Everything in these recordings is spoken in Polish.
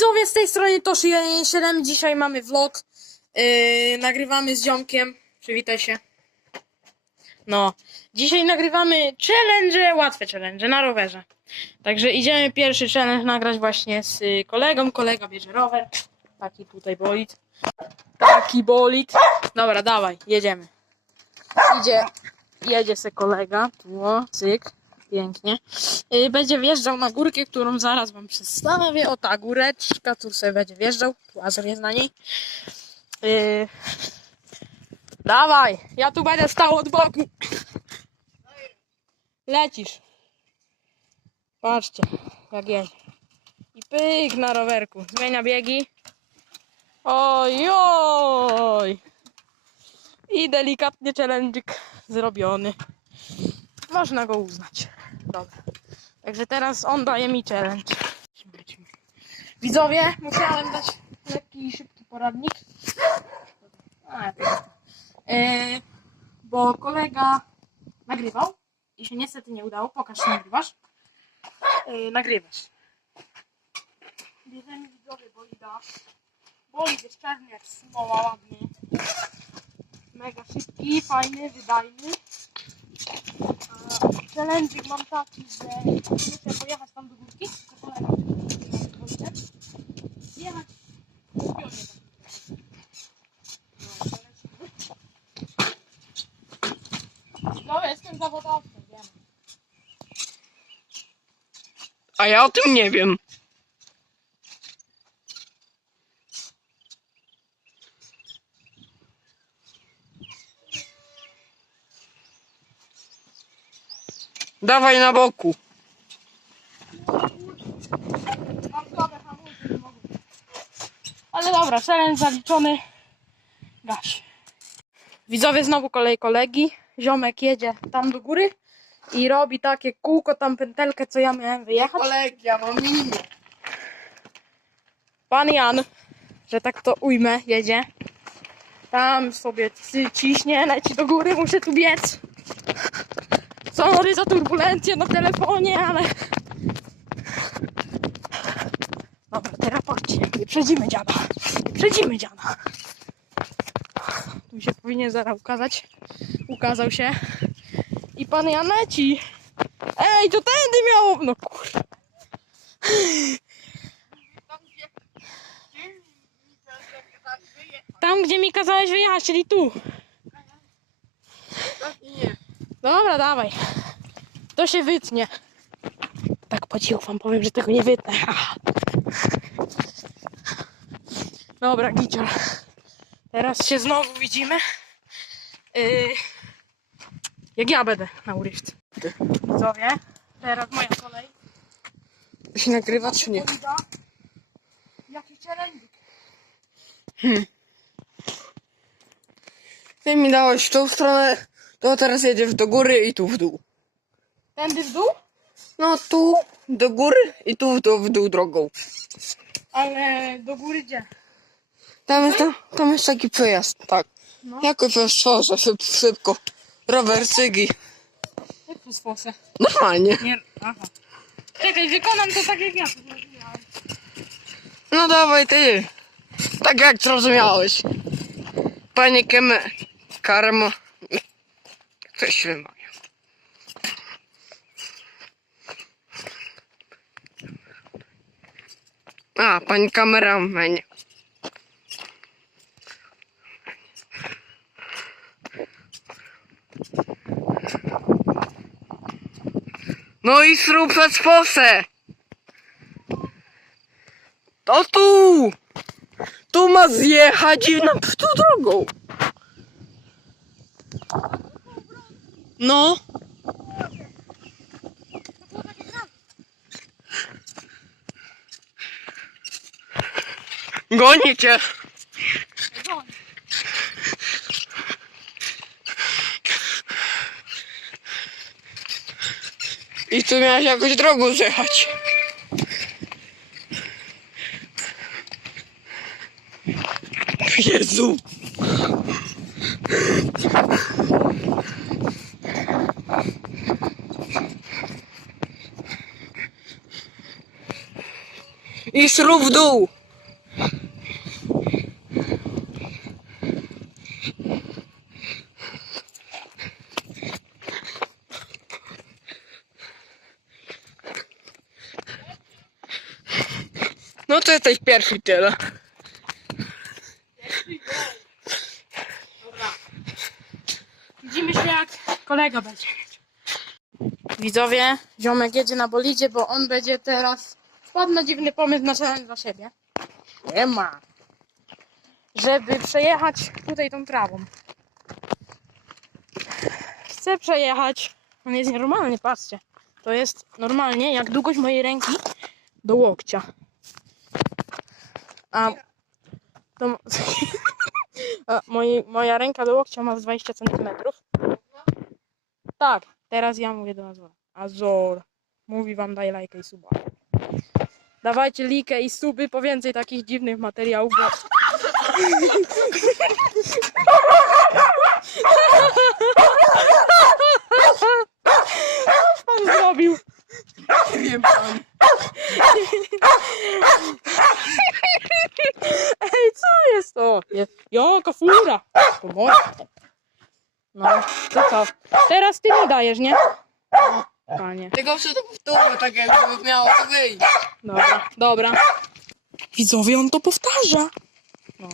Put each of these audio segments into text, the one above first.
widzowie, z tej strony Toszy 117. Dzisiaj mamy vlog. Yy, nagrywamy z ziomkiem. Przywitaj się. No. Dzisiaj nagrywamy challenge, łatwe challenge na rowerze. Także idziemy pierwszy challenge nagrać właśnie z y, kolegą. Kolega bierze rower. Taki tutaj bolid. Taki bolid. Dobra, dawaj, jedziemy. Idzie, jedzie se kolega. Tu, cyk. Pięknie. Y, Będzie wjeżdżał na górkę, którą zaraz wam przedstawię. O ta góreczka, tu sobie będzie wjeżdżał. Tu Azor jest na niej. Yy... Dawaj, ja tu będę stał od boku. Lecisz. Patrzcie, jak jedzie. I pyk na rowerku. Zmienia biegi. Oj, oj. I delikatnie challenge'ik zrobiony. Można go uznać. Dobra. Także teraz on daje mi challenge. Widzowie, musiałem dać lekki i szybki poradnik. E, bo kolega nagrywał i się niestety nie udało. Pokaż, czy nagrywasz. E, nagrywasz. Bierzemy widzowie bolida. Bolid jest czarny jak smoła, ładny. Mega szybki, fajny, wydajny. Challenge'ik mam taki, że muszę pojechać tam do górki, tylko kolega. Jechać w pionie lecimy. No, jestem zawodowcem, wiem. A ja o tym nie wiem. Dawaj na boku. Ale dobra, challenge zaliczony. Gaś. Widzowie, znowu kolej kolegi. Ziomek jedzie tam do góry i robi takie kółko, tam pętelkę, co ja miałem wyjechać. Kolegi, ja mam imię. Pan Jan, że tak to ujmę, jedzie. Tam sobie ciśnie, leci do góry, muszę tu biec. Sorry za turbulencję na telefonie, ale... Dobra, teraz patrzcie, wyprzedzimy dziada. Wyprzedzimy dziada. Tu się powinien zaraz ukazać. Ukazał się. I pan Jan leci. Ej, to tędy miało... No kurde. Tam, gdzie mi kazałeś wyjechać, czyli tu. Nie. Dobra, dawaj. To się wytnie. Tak po cichu wam powiem, że tego nie wytnę. Dobra, gicior. Teraz się znowu widzimy. Yy, jak ja będę na Urift. Widzowie, teraz moja kolej. Się nagrywa czy nie? Jaki challenge? Ty mi dałeś w tą stronę, to teraz jedziesz do góry i tu w dół. Tędy w dół? No tu do góry i tu w dół, w dół drogą. Ale do góry gdzie? Tam jest, tam, tam jest taki przejazd, tak. No. Jakoś otworzę szyb, szybko. Rower cygi. Jak tu? Normalnie. Nie, aha. Czekaj, wykonam to tak jak ja to zrobiłam. No dawaj ty. Tak jak zrozumiałeś. Panie Keme. Karma. Się wymawia. A, pani kameramenie. No i przez fosę. To tu! Tu ma zjechać i na tu drogą. No. Gonię cię. I tu miałeś jakąś drogą zjechać. Jezu. I srób w dół. No to jesteś pierwszy tyle. Widzimy się jak kolega będzie. Widzowie, ziomek jedzie na bolidzie, bo on będzie teraz wpadł na dziwny pomysł na challenge dla siebie. Nie ma. Żeby przejechać tutaj tą trawą. Chcę przejechać. On jest nienormalny, patrzcie. To jest normalnie jak długość mojej ręki do łokcia. A to, A moi, moja ręka do łokcia ma z 20 cm. Tak, teraz ja mówię do Azora. Azor, mówi wam daj lajkę i suba. Dawajcie likę i suby po więcej takich dziwnych materiałów. Bo... Co pan zrobił? Nie wiem pan. Ej, co jest to? Jaka fura? No, to co? Teraz ty mi dajesz, nie? Panie. Tylko to powtórzyć, tak jakby miało to wyjść. Dobra, dobra. Widzowie, on to powtarza. No.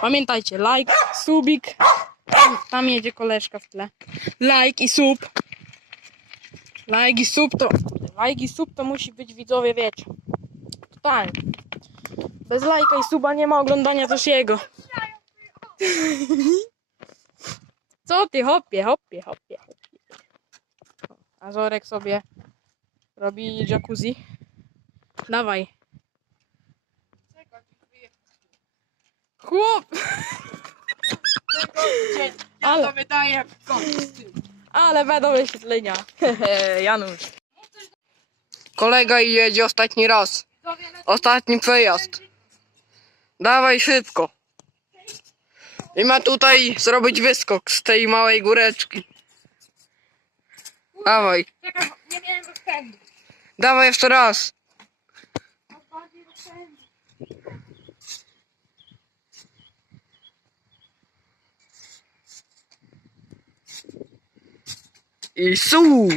Pamiętajcie, like, subik. Tam, tam jedzie koleżka w tle. Like i sub. Like i sub to... Like i sub to musi być, widzowie, wiecie. Totalnie. Bez lajka i suba nie ma oglądania też jego. Co ty, hopie, hopie, hopie. A Zorek sobie robi jacuzzi. Dawaj. Chłop! Ja Ale- to wydaję w. Ale będą wyświetlenia. Janusz. Kolega jedzie ostatni raz. Ostatni przejazd. Dawaj szybko. I ma tutaj zrobić wyskok z tej małej góreczki. Dawaj, Czekaj, nie miałem rozpędu. dawaj jeszcze raz. Bardziej rozpędu. I su.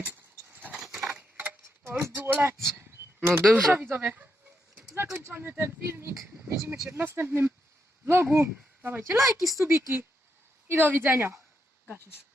To już było lepsze. No Dobra widzowie, zakończamy ten filmik. Widzimy się w następnym vlogu. Dawajcie lajki, subiki i do widzenia. Gasisz.